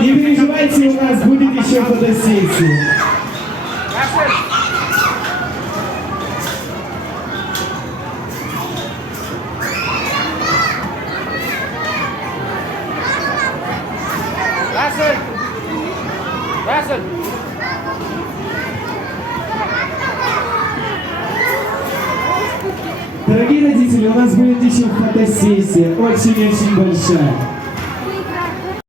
Не переживайте, у нас будет еще фотосессия. Дорогие родители, у нас будет еще фотосессия, очень-очень большая.